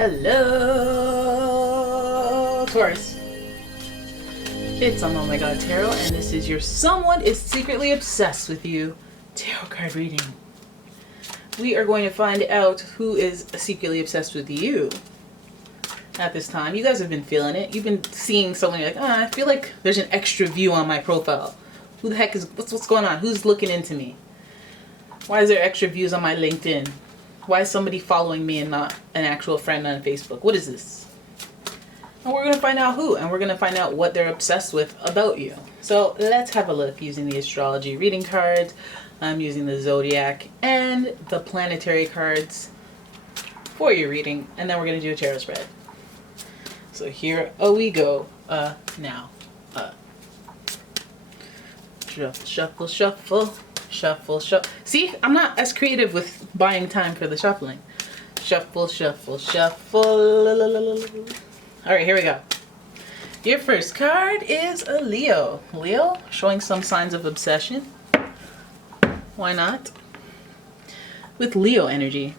Hello, Taurus. It's umomgtarot, and this is your someone is secretly obsessed with you tarot card reading. We are going to find out who is secretly obsessed with you at this time. You guys have been feeling it. You've been seeing someone, you're like, I feel like there's an extra view on my profile. Who the heck is, what's going on? Who's looking into me? Why is there extra views on my LinkedIn? Why is somebody following me and not an actual friend on Facebook? What is this? And we're going to find out who, and we're going to find out what they're obsessed with about you. So let's have a look using the astrology reading cards. I'm using the zodiac and the planetary cards for your reading, and then we're going to do a tarot spread. So here we go. Now. Shuffle, shuffle. Shuffle, shuffle. See, I'm not as creative with buying time for the shuffling. Shuffle, shuffle, shuffle. All right, here we go. Your first card is a Leo. Leo, showing some signs of obsession. Why not? With Leo energy,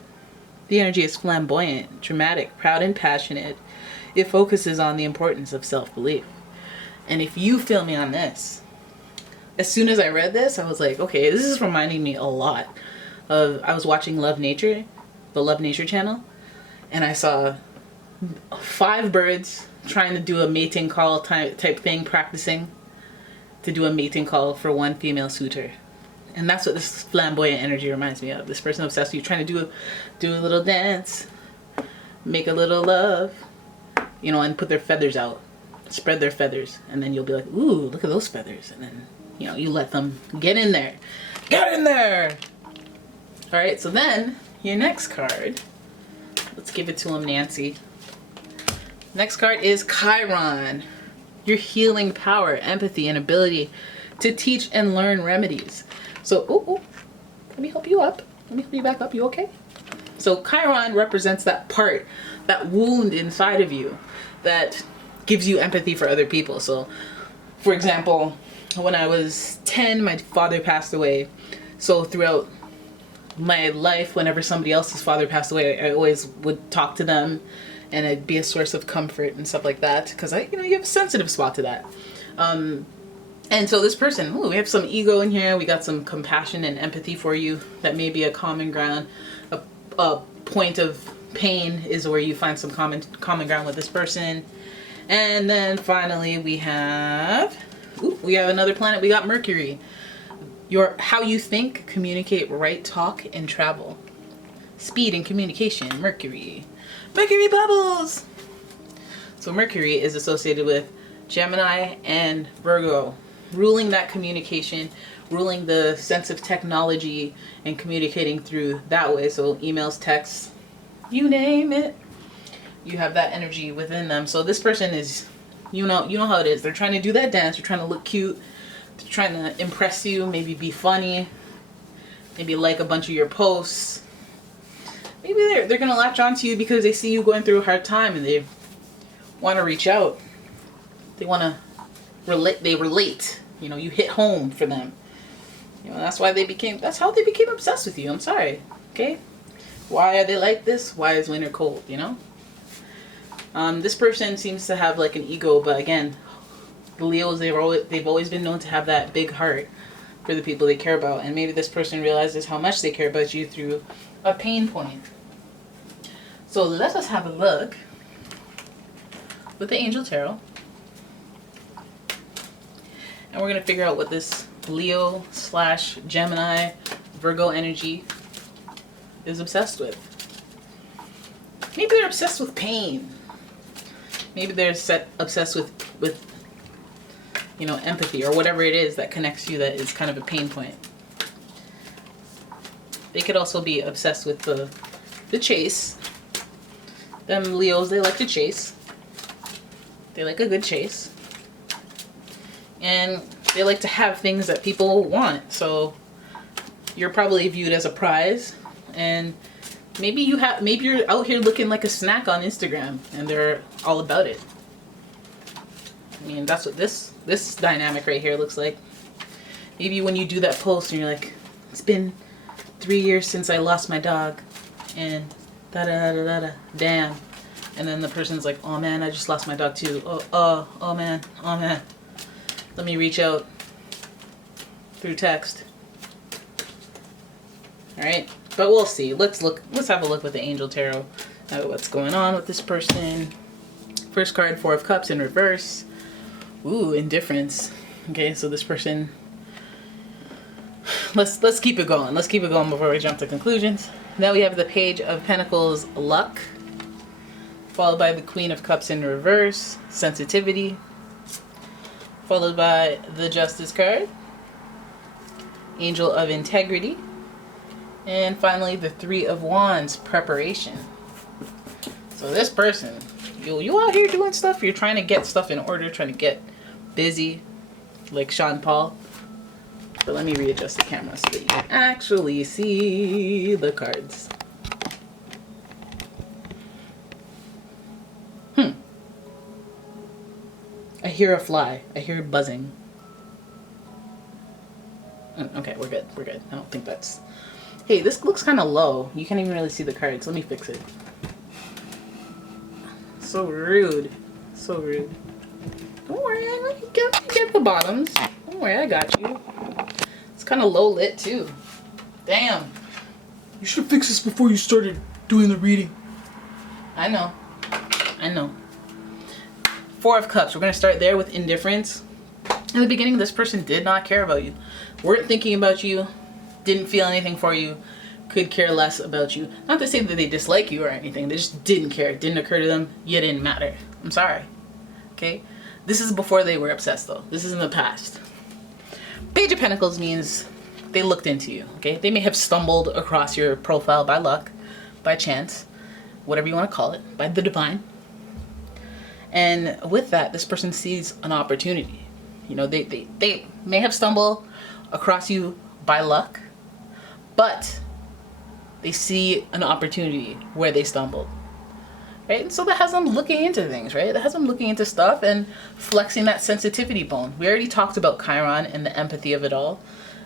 the energy is flamboyant, dramatic, proud, and passionate. It focuses on the importance of self-belief. And if you feel me on this, as soon as I read this, I was like, okay, this is reminding me a lot of, I was watching Love Nature, the Love Nature channel, and I saw 5 birds trying to do a mating call type thing, practicing to do a mating call for one female suitor. And that's what this flamboyant energy reminds me of. This person obsessed with you, trying to do a little dance, make a little love, you know, and put their feathers out, spread their feathers, and then you'll be like, ooh, look at those feathers, and then, you know, you let them get in there. Get in there! All right, so then your next card, let's give it to him, Nancy. Next card is Chiron. Your healing power, empathy, and ability to teach and learn remedies. So, let me help you up. Let me help you back up. You okay? So Chiron represents that part, that wound inside of you that gives you empathy for other people. So, for example, when I was 10, my father passed away. So throughout my life, whenever somebody else's father passed away, I always would talk to them, and it'd be a source of comfort and stuff like that, because you have a sensitive spot to that. And so this person, we have some ego in here. We got some compassion and empathy for you. That may be a common ground. A point of pain is where you find some common ground with this person. And then finally we have another planet. We got Mercury. How you think, communicate, write, talk, and travel. Speed and communication, Mercury. Mercury bubbles! So Mercury is associated with Gemini and Virgo, ruling that communication, ruling the sense of technology and communicating through that way. So emails, texts, you name it. You have that energy within them. So this person is, you know how it is. They're trying to do that dance. They're trying to look cute. They're trying to impress you. Maybe be funny. Maybe like a bunch of your posts. Maybe they're gonna latch onto you because they see you going through a hard time and they want to reach out. They want to relate. They relate. You hit home for them. That's how they became obsessed with you. I'm sorry. Okay. Why are they like this? Why is winter cold? This person seems to have like an ego, but again, the Leos, they've always been known to have that big heart for the people they care about, and maybe this person realizes how much they care about you through a pain point. So let us have a look with the Angel Tarot, and we're gonna figure out what this Leo / Gemini Virgo energy is obsessed with. Maybe they're obsessed with pain. Maybe they're obsessed with empathy or whatever it is that connects you that is kind of a pain point. They could also be obsessed with the chase. Them Leos, they like to chase. They like a good chase. And they like to have things that people want. So you're probably viewed as a prize, and maybe you're out here looking like a snack on Instagram, and they're all about it. I mean, that's what this dynamic right here looks like. Maybe when you do that post and you're like, it's been 3 years since I lost my dog, and da da da da da. Damn, And then the person's like, oh man, I just lost my dog too. Oh man, oh man. Let me reach out through text. All right, but we'll see. Let's have a look with the Angel Tarot at what's going on with this person. First card, Four of Cups in reverse. Ooh, indifference. Okay, so this person, let's keep it going. Let's keep it going before we jump to conclusions. Now we have the Page of Pentacles, luck, followed by the Queen of Cups in reverse, sensitivity, followed by the Justice card, Angel of Integrity, and finally the Three of Wands, preparation. So this person, you out here doing stuff, you're trying to get stuff in order, trying to get busy, like Sean Paul. But let me readjust the camera so that you can actually see the cards. I hear a fly. I hear buzzing. Okay, we're good. We're good. I don't think that's... Hey, this looks kind of low. You can't even really see the cards. Let me fix it. So rude. So rude. Don't worry, let me get the bottoms. Don't worry, I got you. It's kind of low lit too. Damn. You should have fixed this before you started doing the reading. I know. I know. Four of Cups. We're going to start there with indifference. In the beginning, this person did not care about you. Weren't thinking about you. Didn't feel anything for you. Could care less about you. Not to say that they dislike you or anything. They just didn't care. It didn't occur to them. You didn't matter. I'm sorry. Okay? This is before they were obsessed though. This is in the past. Page of Pentacles means they looked into you. Okay? They may have stumbled across your profile by luck, by chance, whatever you want to call it, by the divine. And with that, this person sees an opportunity. You know, they may have stumbled across you by luck, but they see an opportunity where they stumbled. Right? And so that has them looking into things, right? That has them looking into stuff and flexing that sensitivity bone. We already talked about Chiron and the empathy of it all.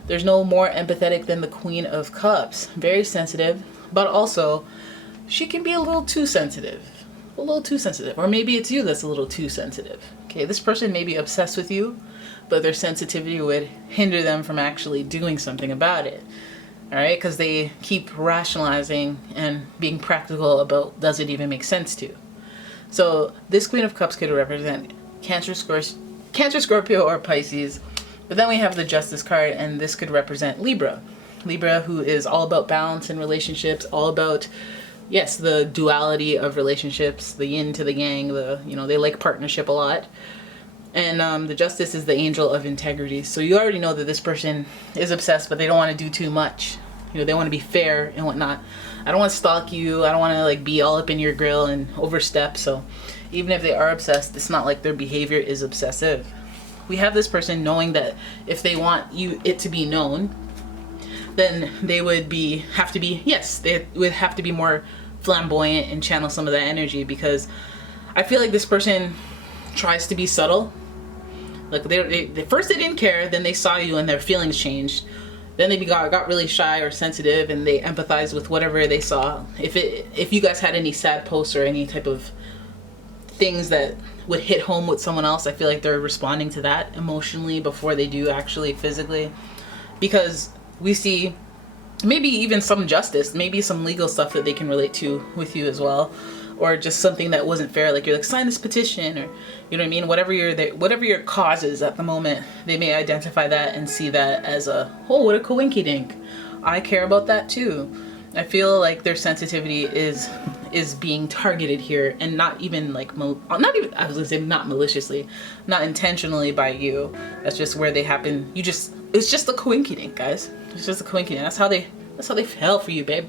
There's no more empathetic than the Queen of Cups. Very sensitive, but also she can be a little too sensitive. A little too sensitive. Or maybe it's you that's a little too sensitive. Okay, this person may be obsessed with you, but their sensitivity would hinder them from actually doing something about it. All right, because they keep rationalizing and being practical about, does it even make sense to? So this Queen of Cups could represent Cancer, Scorpio, or Pisces. But then we have the Justice card, and this could represent Libra. Libra, who is all about balance in relationships, all about, yes, the duality of relationships, the yin to the yang, they like partnership a lot. And the Justice is the Angel of Integrity. So you already know that this person is obsessed, but they don't want to do too much. You know, they want to be fair and whatnot. I don't want to stalk you. I don't want to like be all up in your grill and overstep. So even if they are obsessed, it's not like their behavior is obsessive. We have this person knowing that if they want it to be known, then they would have to be more flamboyant and channel some of that energy, because I feel like this person tries to be subtle. Like they first they didn't care, then they saw you and their feelings changed. Then they got really shy or sensitive, and they empathized with whatever they saw. If you guys had any sad posts or any type of things that would hit home with someone else, I feel like they're responding to that emotionally before they do actually physically. Because we see maybe even some justice, maybe some legal stuff that they can relate to with you as well. Or just something that wasn't fair, like you're like, sign this petition, or you know what I mean, whatever your cause is at the moment, they may identify that and see that as what a coinky dink. I care about that too. I feel like their sensitivity is being targeted here, and not even like I was gonna say not maliciously, not intentionally by you. That's just where they happen. It's just a coinky dink, guys. It's just a coinky dink. That's how they fell for you, babe.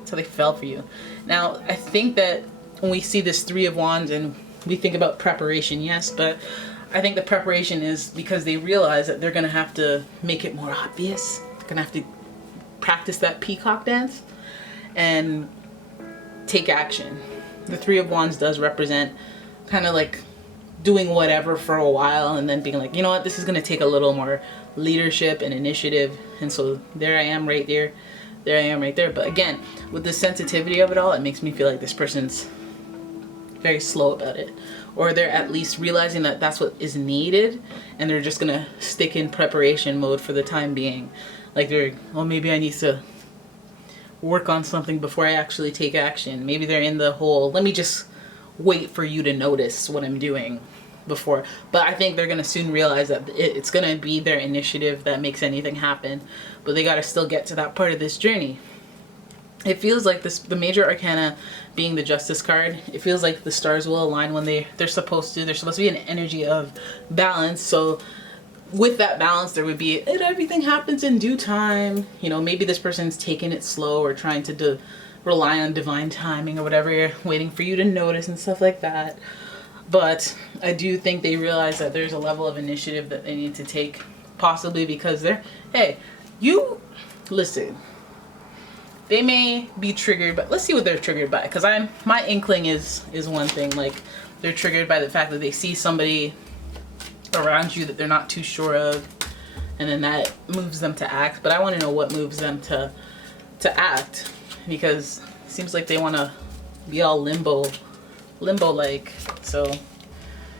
That's how they fell for you. Now I think that when we see this Three of Wands and we think about preparation, yes, but I think the preparation is because they realize that they're going to have to make it more obvious. They're going to have to practice that peacock dance and take action. The Three of Wands does represent kind of like doing whatever for a while and then being like, you know what, this is going to take a little more leadership and initiative. And so there I am right there. There I am right there. But again, with the sensitivity of it all, it makes me feel like this person's very slow about it, or they're at least realizing that that's what is needed, and they're just gonna stick in preparation mode for the time being. Like they're, well, maybe I need to work on something before I actually take action. Maybe they're in the whole, let me just wait for you to notice what I'm doing before. But I think they're gonna soon realize that it's gonna be their initiative that makes anything happen, but they gotta still get to that part of this journey. It feels like this, the major arcana being the Justice card, it feels like the stars will align when they're supposed to. There's supposed to be an energy of balance. So with that balance, there would be, and everything happens in due time. You know, maybe this person's taking it slow or trying to rely on divine timing or whatever, waiting for you to notice and stuff like that. But I do think they realize that there's a level of initiative that they need to take, possibly because they're, hey, you, listen, they may be triggered, but let's see what they're triggered by. Because my inkling is one thing, like they're triggered by the fact that they see somebody around you that they're not too sure of, and then that moves them to act. But I want to know what moves them to act, because it seems like they want to be all limbo like. So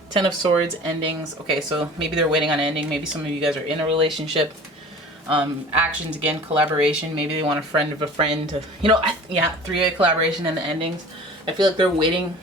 10 of Swords, endings. Okay, so maybe they're waiting on ending. Maybe some of you guys are in a relationship. Actions, again, collaboration. Maybe they want a friend of a friend to, you know, yeah, 3-way collaboration and the endings. I feel like they're waiting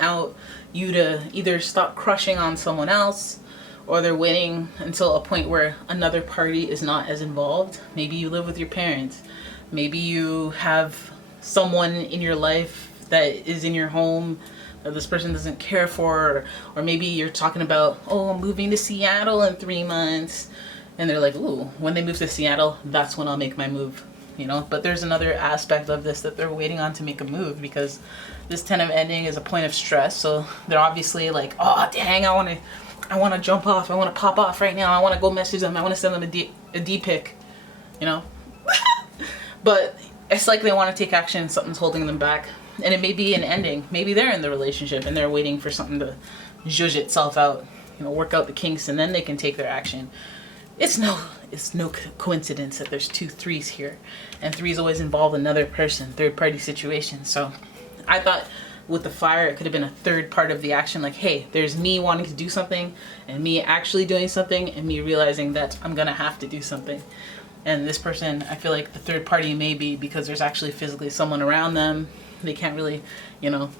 out you to either stop crushing on someone else, or they're waiting until a point where another party is not as involved. Maybe you live with your parents. Maybe you have someone in your life that is in your home that this person doesn't care for, or maybe you're talking about, oh, I'm moving to Seattle in 3 months, and they're like, ooh, when they move to Seattle, that's when I'll make my move, you know. But there's another aspect of this that they're waiting on to make a move, because this 10 of ending is a point of stress. So they're obviously like, oh dang, I want to jump off, I want to pop off right now, I want to go message them, I want to send them a D pic, you know. But it's like they want to take action, something's holding them back. And it may be an ending. Maybe they're in the relationship and they're waiting for something to zhuzh itself out, you know, work out the kinks, and then they can take their action. It's no coincidence that there's 2 3s here, and 3s always involve another person, third party situation. So I thought with the fire, it could have been a third part of the action. Like, hey, there's me wanting to do something, and me actually doing something, and me realizing that I'm gonna have to do something. And this person, I feel like the third party may be because there's actually physically someone around them. They can't really, you know,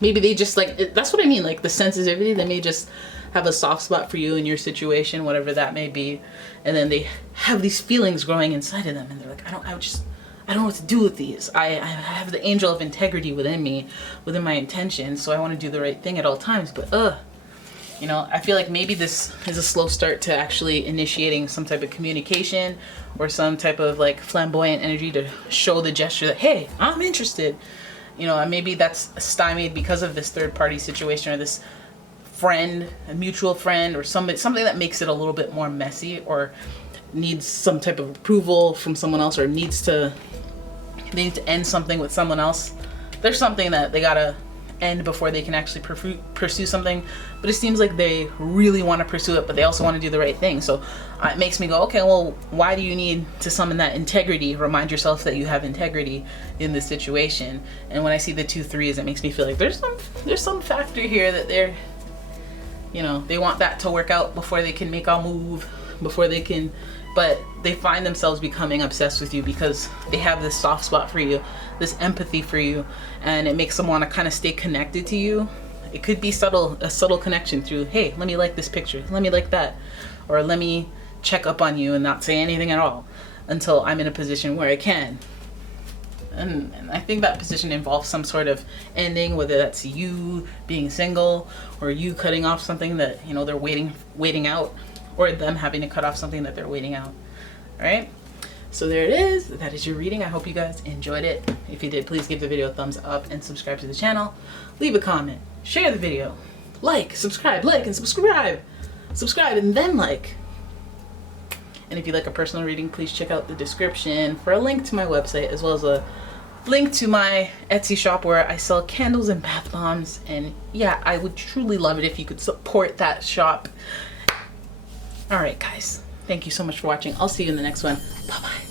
maybe they just like, that's what I mean, like the sensitivity, they may just have a soft spot for you in your situation, whatever that may be. And then they have these feelings growing inside of them, and they're like, I don't know what to do with these. I have the angel of integrity within me, within my intentions, so I want to do the right thing at all times. But you know, I feel like maybe this is a slow start to actually initiating some type of communication, or some type of like flamboyant energy to show the gesture that, hey, I'm interested. You know, and maybe that's stymied because of this third party situation, or this friend, a mutual friend, or something that makes it a little bit more messy, or needs some type of approval from someone else, or they need to end something with someone else. There's something that they gotta end before they can actually pursue something. But it seems like they really want to pursue it, but they also want to do the right thing. So it makes me go, okay, well, why do you need to summon that integrity? Remind yourself that you have integrity in this situation. And when I see the 2 3s, it makes me feel like there's some factor here that they're, you know, they want that to work out before they can make a move, before they can, but they find themselves becoming obsessed with you because they have this soft spot for you, this empathy for you, and it makes them want to kind of stay connected to you. It could be a subtle connection through, hey, let me like this picture, let me like that, or let me check up on you and not say anything at all until I'm in a position where I can. And I think that position involves some sort of ending, whether that's you being single, or you cutting off something that, you know, they're waiting out, or them having to cut off something that they're waiting out. All right, so there it is. That is your reading. I hope you guys enjoyed it. If you did, please give the video a thumbs up and subscribe to the channel. Leave a comment, share the video, subscribe, and subscribe, and then like. And if you'd like a personal reading, please check out the description for a link to my website, as well as a link to my Etsy shop where I sell candles and bath bombs. And yeah, I would truly love it if you could support that shop. All right, guys, thank you so much for watching. I'll see you in the next one. Bye-bye.